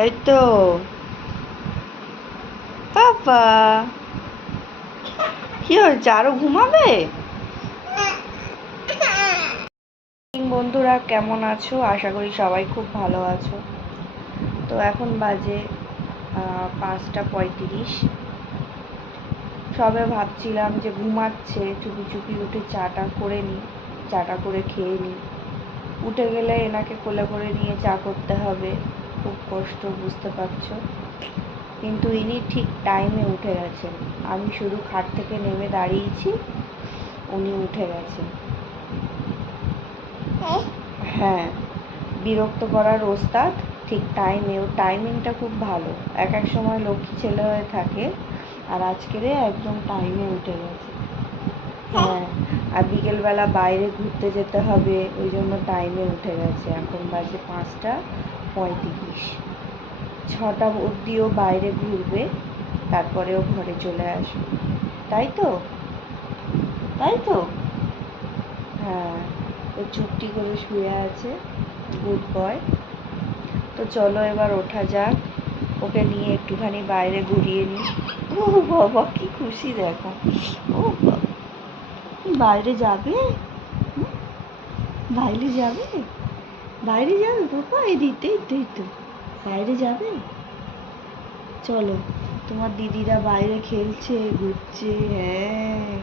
এই তো পাপা কি হয়েছে? আরও ঘুমাবে? বন্ধুরা, কেমন আছো? আশা করি সবাই খুব ভালো আছো। তো এখন বাজে পাঁচটা পঁয়ত্রিশ। সবে ভাবছিলাম যে ঘুমাচ্ছে, চুপি চুপি উঠে চাটা করে নিই চাটা করে খেয়ে নিই উঠে গেলে এনাকে কোলে করে নিয়ে চা করতে হবে। খুব কষ্ট বুঝতে পারছ? কিন্তু ইনি ঠিক টাইমে উঠে গেছেন। আমি শুধু খাট থেকে নেমে দাঁড়িয়েছি উনি উঠে গেছেন। হ্যাঁ? বিরক্ত করার ওস্তাদ ঠিক টাইমে ওর টাইমিংটা খুব ভালো। এক এক সময় লক্ষ্মী ছেলে হয়ে থাকে আর আজকেরে একদম টাইমে উঠে গেছে। হ্যাঁ? আর বিকেলবেলা বাইরে ঘুরতে যেতে হবে ওই জন্য টাইমে উঠে গেছে। এখন বাজে পাঁচটা। পঁয়ত্রিশ। ছটা অবধিও বাইরে ঘুরবে, তারপরেও ঘরে চলে আসবে। তাই তো? তাই তো? হ্যাঁ ও চুপটি করে শুয়ে আছে গুড বয় তো চলো এবার ওঠা যাক, ওকে নিয়ে একটুখানি বাইরে ঘুরিয়ে নিই। ও বাবা, কি খুশি দেখো। ও বাইরে যাবে? বাইরে যাবে? বাইরে যাবে বাবা? এই দিতে এই তো। বাইরে যাবে? চলো, তোমার দিদিরা বাইরে খেলছে, ঘুরছে হ্যাঁ।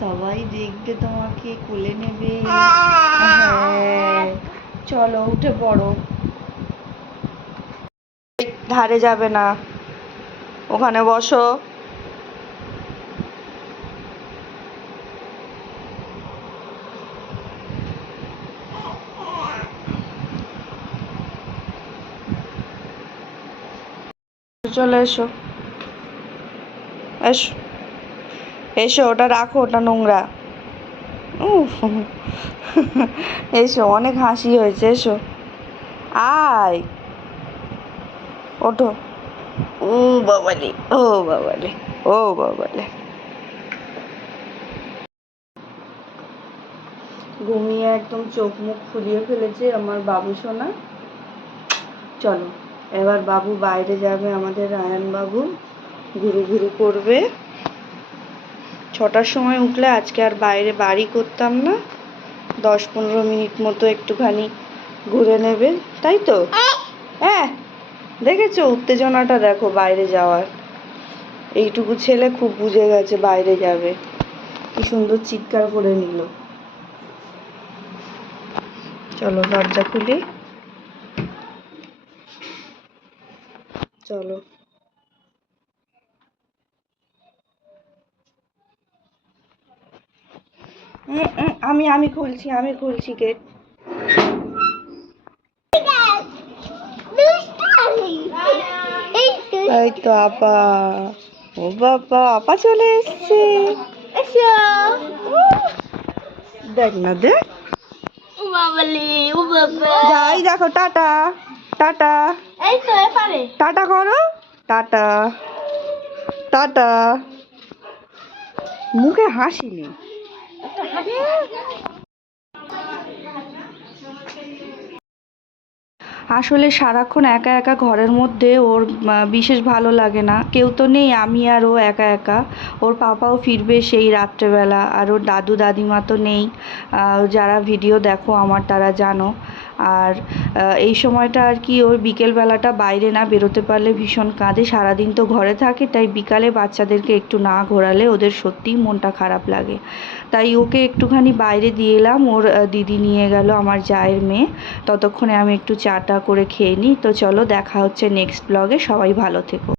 সবাই দেখবে তোমাকে, কোলে নেবে। হ্যাঁ। চলো, উঠে পড়ো। ধারে যাবে না। ওখানে বসো। চলে এসো। এসো। এসো, ওটা রাখো, ওটা নোংরা। এসো, অনেক হাসি হয়েছে, এসো। আয়। ওঠো। ও বাবালে ও বাবালে ও বাবালে ঘুমিয়ে একদম চোখ মুখ ফুলিয়ে ফেলেছে আমার বাবু সোনা। চলো। এবার বাবু বাইরে যাবে, আমাদের রায়ান বাবু ঘুরু ঘুরু করবে। ছটার সময় উঠলে আজকে আর বাইরে বাড়ি করতাম না। দশ পনেরো মিনিট মতো একটুখানি ঘুরে নেবে, তাই তো? হ্যাঁ দেখেছ উত্তেজনাটা দেখো বাইরে যাওয়ার। এইটুকু ছেলে খুব বুঝে গেছে বাইরে যাবে। কি সুন্দর চিৎকার করে নিল। চলো দরজা খুলি। চলো। আমি আমি খুলছি আমি খুলছি গেট এই তো আপা। ও বাবা আপা চলে এসছে। দেখ না দেখ। যাই দেখো টাটা টাটা। এই তো এপারে টাটা করো। টাটা। টাটা। মুখে হাসি নেই। আসলে সারাক্ষণ একা একা ঘরের মধ্যে ওর বিশেষ ভালো লাগে না। কেউ তো নেই, আমি আর ও একা একা। ওর পাপাও ফিরবে সেই রাত্রেবেলা, আর ওর দাদু দাদিমা তো নেই। যারা ভিডিও দেখো আমার, তারা জানো। আর এই সময়টা আর কি ওর বিকেলবেলাটা বাইরে না বেরোতে পারলে ভীষণ কাঁদে। সারাদিন তো ঘরে থাকে, তাই বিকালে বাচ্চাদেরকে একটু না ঘোরালে ওদের সত্যিই মনটা খারাপ লাগে। তাই ওকে একটুখানি বাইরে দিয়ে এলাম, ওর দিদি নিয়ে গেল আমার জায়ের মেয়ে। ততক্ষণে আমি একটু চাটা করে খেয়ে নিই। তো চলো দেখা হচ্ছে নেক্সট ব্লগে সবাই ভালো থেকো।